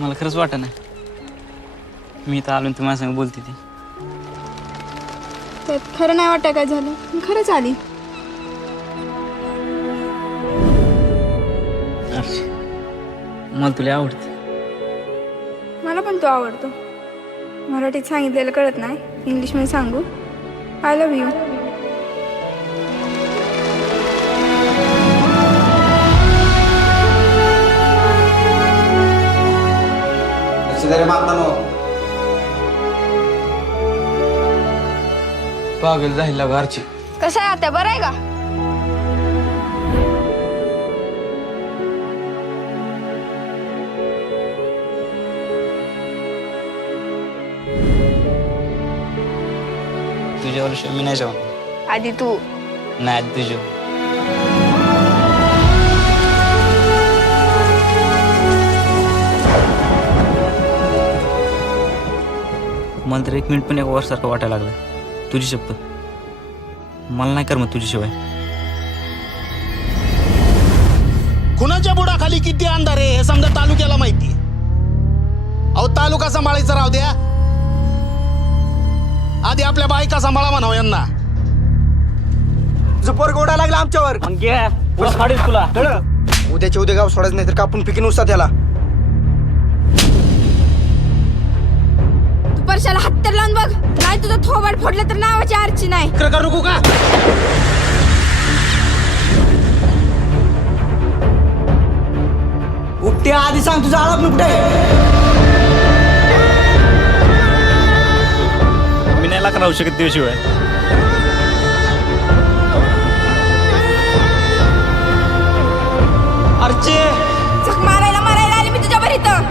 मला खरंच वाटत नाही मी इथं आलो तू माझ्या संग बोलते ती. त्यात खरं नाही वाटत काय झालं, मी खरंच आली. मला तुला आवडते. मला पण तो आवडतो. मराठीत सांगितलेलं कळत नाही, इंग्लिशमध्ये सांगू? I love you. पागल जायला घरची. कसं आहे आता, बरं आहे का? तुझ्यावर मी नाही जाऊ. आधी तू. नाही तुझ्या मला तर 1 मिनिट पण 1 वर्षासारखं वाटायला लागलं. तुझी शपथ मला नाही करमत तुझ्याशिवाय. कुणाच्या बुडाखाली किती अंधार आहे हे समजा तालुक्याला माहिती. अहो तालुका सांभाळायचा राहू द्या, आधी आपल्या बायका सांभाळा म्हणावं यांना. जुपर गोडा लागला आमच्यावर. तुला उद्याच्या उद्या गाव सोडायचं नाही तर कापून पिकीन उसा त्याला. तू परशाला हात तर लावून बघ, नाही तुझं थोबाड फोडलं तर नावाची आरची नाही. करू नको का? उपटे आधी सांग तुझा आळप नुकटे. मी नाही लाख राहू शकत तुझ्याशिवाय. अर्चे झक मारायला आली मी तुझ्यावर इथं.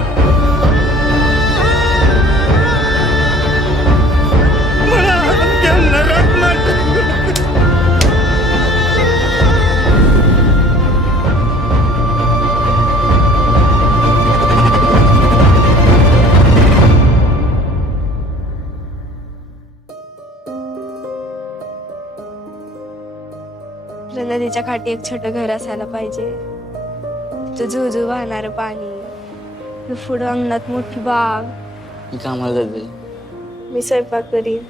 नदीच्या काठी एक छोटं घर असायला पाहिजे. झुझू वाहणार पाणी, पुढं अंगणात मोठी बाग. मी कामाला जाते. मी स्वयंपाक करीन.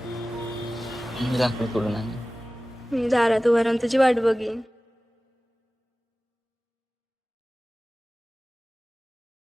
मी लाकडं करून आणेन. मी दारात उभा राहून तुझी वाट बघीन.